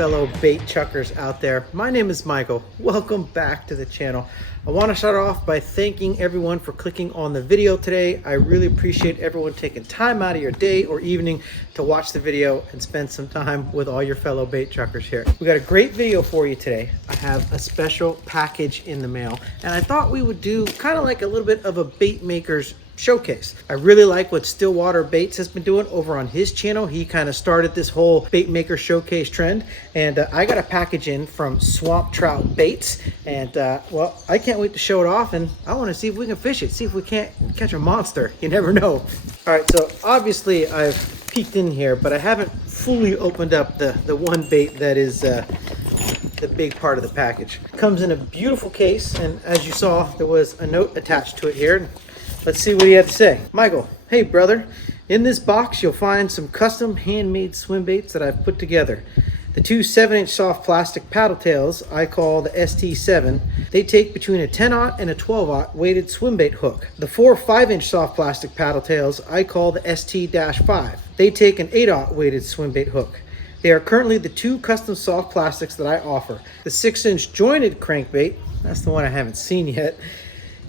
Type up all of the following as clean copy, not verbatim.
fellow bait chuckers out there. My name is Michael. Welcome back to the channel. I want to start off by thanking everyone for clicking on the video today. I really appreciate everyone taking time out of your day or evening to watch the video and spend some time with all your fellow bait chuckers here. We got a great video for you today. I have a special package in the mail, and I thought we would do kind of like a little bit of a bait maker's showcase. I really like what Stillwater Baits has been doing over on his channel. He kind of started this whole bait maker showcase trend, and I got a package in from Swamp Trout Baits, and well, I can't wait to show it off, and I want to see if we can fish it, see if we can't catch a monster. You never know. All right, so obviously I've peeked in here, but I haven't fully opened up the one bait that is the big part of the package. It comes in a beautiful case, and as you saw, there was a note attached to it here. Let's see what he had to say. Michael, hey brother, in this box you'll find some custom handmade swim baits that I've put together. The two 7-inch soft plastic paddle tails I call the ST7. They take between a 10-aught and a 12-aught weighted swim bait hook. The four 5-inch soft plastic paddle tails I call the ST-5. They take an 8-aught weighted swim bait hook. They are currently the two custom soft plastics that I offer. The 6-inch jointed crankbait, that's the one I haven't seen yet,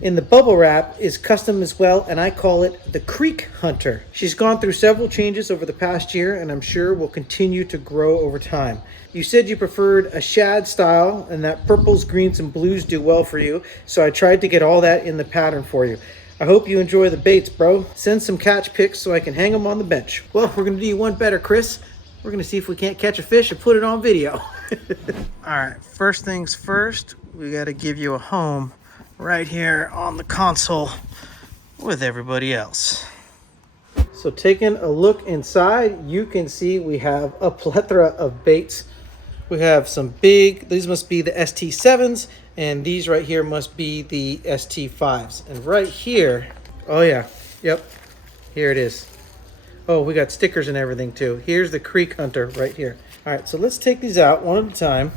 in the bubble wrap is custom as well, and I call it the Creek Hunter. She's gone through several changes over the past year, and I'm sure will continue to grow over time. You said you preferred a shad style and that purples, greens, and blues do well for you, so I tried to get all that in the pattern for you. I hope you enjoy the baits, bro. Send some catch pics so I can hang them on the bench. Well, we're gonna do you one better, Kris. We're gonna see if we can't catch a fish and put it on video. All right, first things first, we gotta give you a home right here on the console with everybody else. So taking a look inside, you can see we have a plethora of baits. We have some big, these must be the ST7s, and these right here must be the ST5s. And right here, oh yeah, yep, here it is. Oh, we got stickers and everything too. Here's the Creek Hunter right here. All right, so let's take these out one at a time.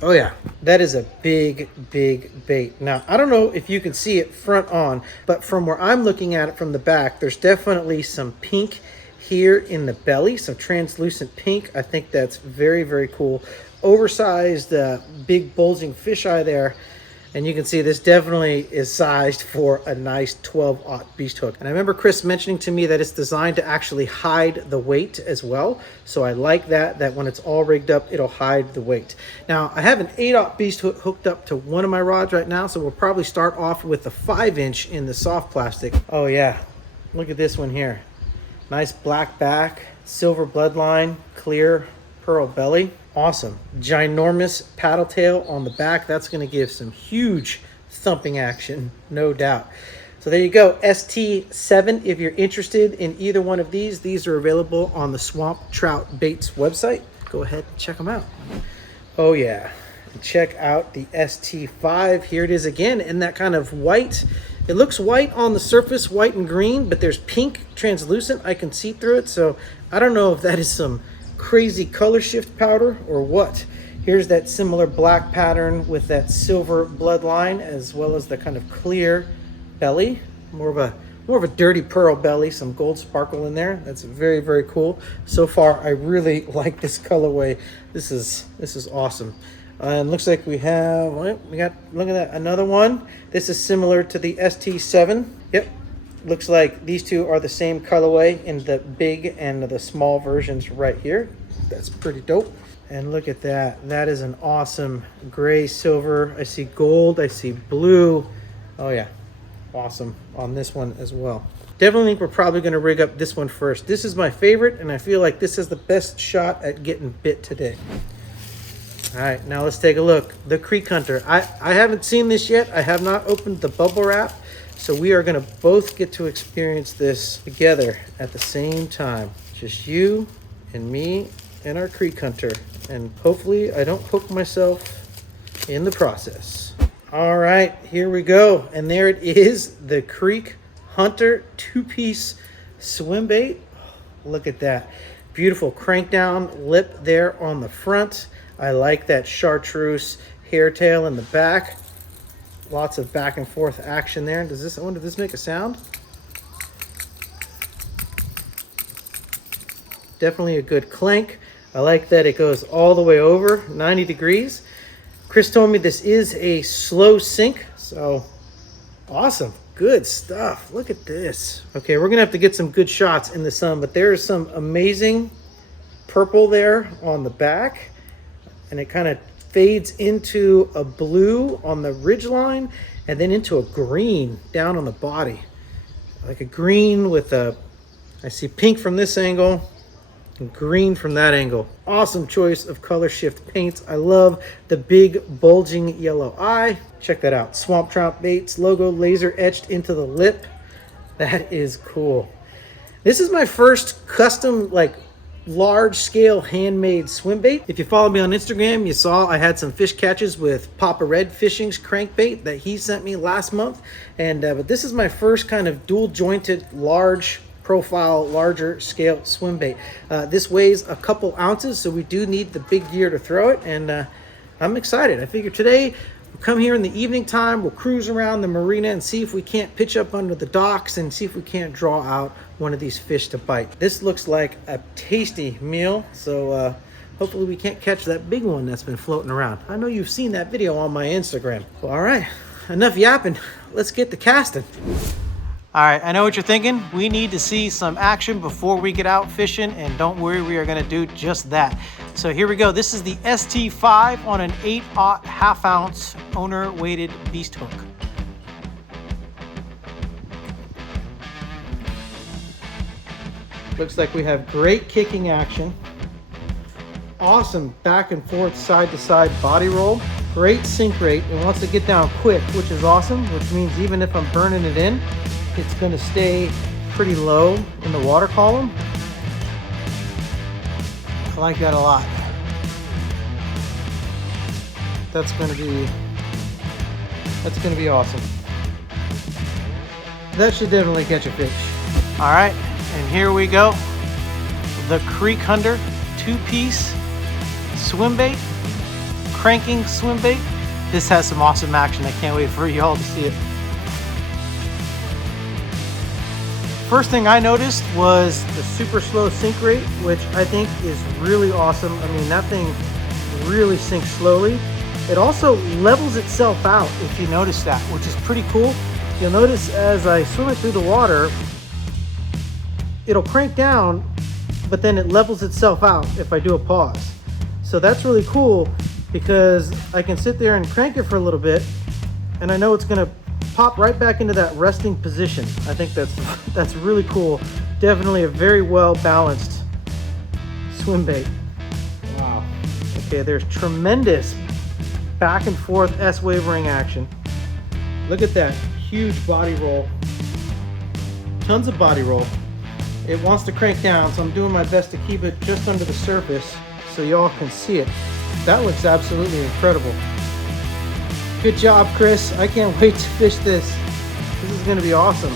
Oh yeah, that is a big, big bait. Now, I don't know if you can see it front on, but from where I'm looking at it from the back, there's definitely some pink here in the belly, some translucent pink. I think that's very, very cool. Oversized, big bulging fisheye there. And you can see this definitely is sized for a nice 12-aught beast hook. And I remember Kris mentioning to me that it's designed to actually hide the weight as well. So I like that when it's all rigged up, it'll hide the weight. Now, I have an 8-aught beast hook hooked up to one of my rods right now, so we'll probably start off with the 5-inch in the soft plastic. Oh yeah, look at this one here. Nice black back, silver bloodline, clear pearl belly. Awesome. Ginormous paddle tail on the back. That's going to give some huge thumping action, no doubt. So there you go, ST7. If you're interested in either one of these are available on the Swamp Trout Baits website. Go ahead and check them out. Oh yeah, and check out the ST5. Here it is again in that kind of white. It looks white on the surface, white and green, but there's pink translucent. I can see through it, so I don't know if that is some crazy color shift powder or what. Here's that similar black pattern with that silver bloodline, as well as the kind of clear belly, more of a dirty pearl belly, some gold sparkle in there. That's very, very cool. So far I really like this colorway. This is awesome. And looks like we have, look at that, another one. This is similar to the ST7. Yep. Looks like these two are the same colorway in the big and the small versions right here. That's pretty dope. And look at that. That is an awesome gray silver. I see gold. I see blue. Oh yeah, awesome on this one as well. Definitely think we're probably going to rig up this one first. This is my favorite, and I feel like this is the best shot at getting bit today. All right, now let's take a look. The Creek Hunter. I haven't seen this yet. I have not opened the bubble wrap. So we are going to both get to experience this together at the same time. Just you and me and our Creek Hunter. And hopefully I don't poke myself in the process. All right, here we go. And there it is, the Creek Hunter 2-piece swim bait. Look at that. Beautiful crank down lip there on the front. I like that chartreuse hair tail in the back. Lots of back and forth action there. I wonder if this make a sound? Definitely a good clank. I like that it goes all the way over 90 degrees. Kris told me this is a slow sink, so awesome. Good stuff. Look at this. Okay, we're gonna have to get some good shots in the sun, but there is some amazing purple there on the back, and it kind of fades into a blue on the ridge line and then into a green down on the body. Like a green with a, I see pink from this angle and green from that angle. Awesome choice of color shift paints. I love the big bulging yellow eye. Check that out. Swamp Trout Baits logo laser etched into the lip. That is cool. This is my first custom, like, large scale handmade swim bait. If you follow me on Instagram, you saw I had some fish catches with Papa Red Fishing's crankbait that he sent me last month. And but this is my first kind of dual jointed, large profile, larger scale swim bait. This weighs a couple ounces, so we do need the big gear to throw it. And I'm excited. I figured today we'll come here in the evening time, we'll cruise around the marina and see if we can't pitch up under the docks and see if we can't draw out one of these fish to bite. This looks like a tasty meal, so hopefully we can't catch that big one that's been floating around. I know you've seen that video on my Instagram. Well, all right, enough yapping. Let's get to casting. All right, I know what you're thinking. We need to see some action before we get out fishing, and don't worry, we are gonna do just that. So here we go. This is the ST5 on an 8/0 1/2 ounce owner weighted beast hook. Looks like we have great kicking action. Awesome back and forth, side to side body roll. Great sink rate. It wants to get down quick, which is awesome, which means even if I'm burning it in, it's going to stay pretty low in the water column. I like that a lot. That's going to be awesome. That should definitely catch a fish. All right, and here we go. The Creek Hunter 2-piece swim bait, cranking swim bait. This has some awesome action. I can't wait for y'all to see it. First thing I noticed was the super slow sink rate, which I think is really awesome. I mean, that thing really sinks slowly. It also levels itself out, if you notice that, which is pretty cool. You'll notice as I swim it through the water, it'll crank down, but then it levels itself out if I do a pause. So that's really cool because I can sit there and crank it for a little bit, and I know it's gonna pop right back into that resting position. I think that's really cool. Definitely a very well balanced swim bait. Wow. Okay, there's tremendous back and forth S wavering action. Look at that huge body roll. Tons of body roll. It wants to crank down, so I'm doing my best to keep it just under the surface so y'all can see it. That looks absolutely incredible. Good job, Kris. I can't wait to fish this. This is gonna be awesome.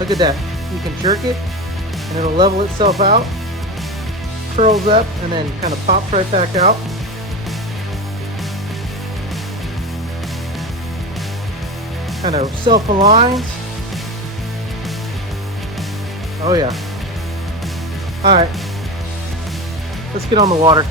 Look at that. You can jerk it and it'll level itself out, curls up, and then kind of pops right back out. Kind of self-aligns. Oh yeah. All right, let's get on the water.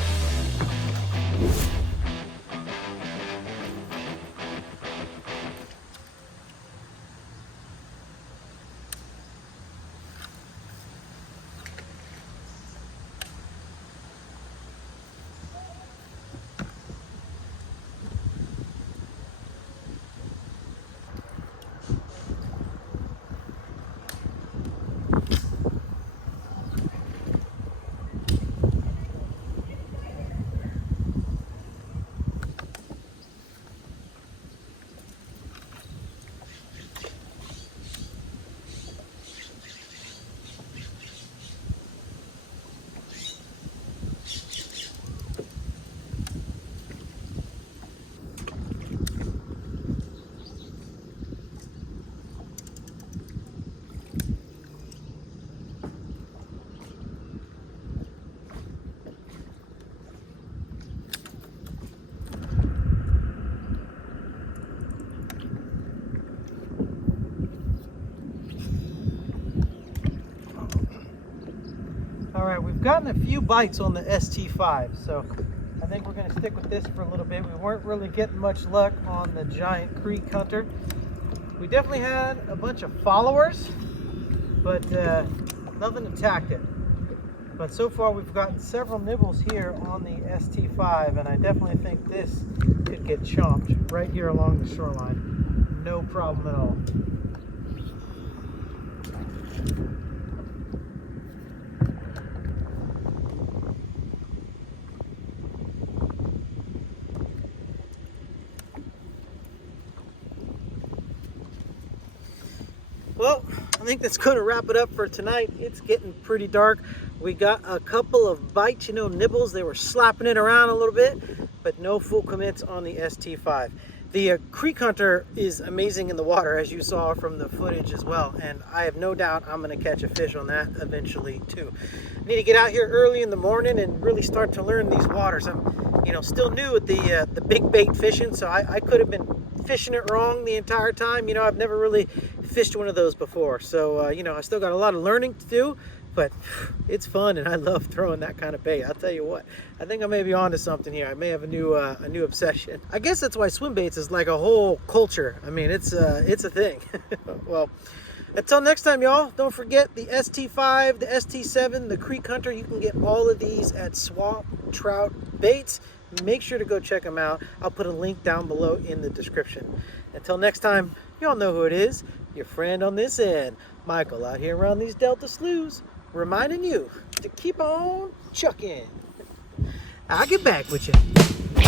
right, we've gotten a few bites on the ST5, so I think we're gonna stick with this for a little bit. We weren't really getting much luck on the giant creek hunter. We definitely had a bunch of followers, but nothing attacked it. But so far we've gotten several nibbles here on the ST5, and I definitely think this could get chomped right here along the shoreline. No problem at all. Well, I think that's going to wrap it up for tonight. It's getting pretty dark. We got a couple of bites, you know, nibbles. They were slapping it around a little bit, but no full commits on the ST5. The creek hunter is amazing in the water, as you saw from the footage as well, and I have no doubt I'm going to catch a fish on that eventually too. I need to get out here early in the morning and really start to learn these waters. I'm, you know, still new at the big bait fishing, so I could have been fishing it wrong the entire time. You know, I've never really fished one of those before, so you know, I still got a lot of learning to do, but it's fun and I love throwing that kind of bait. I'll tell you what, I think I may be onto something here. I may have a new obsession. I guess that's why swim baits is like a whole culture. I mean, it's a thing. Well, until next time, y'all, don't forget the ST5, the ST7, the creek hunter. You can get all of these at Swamp Trout Baits. Make sure to go check them out. I'll put a link down below in the description. Until next time, y'all know who it is. Your friend on this end, Michael, out here around these Delta sloughs, reminding you to keep on chucking. I'll get back with you.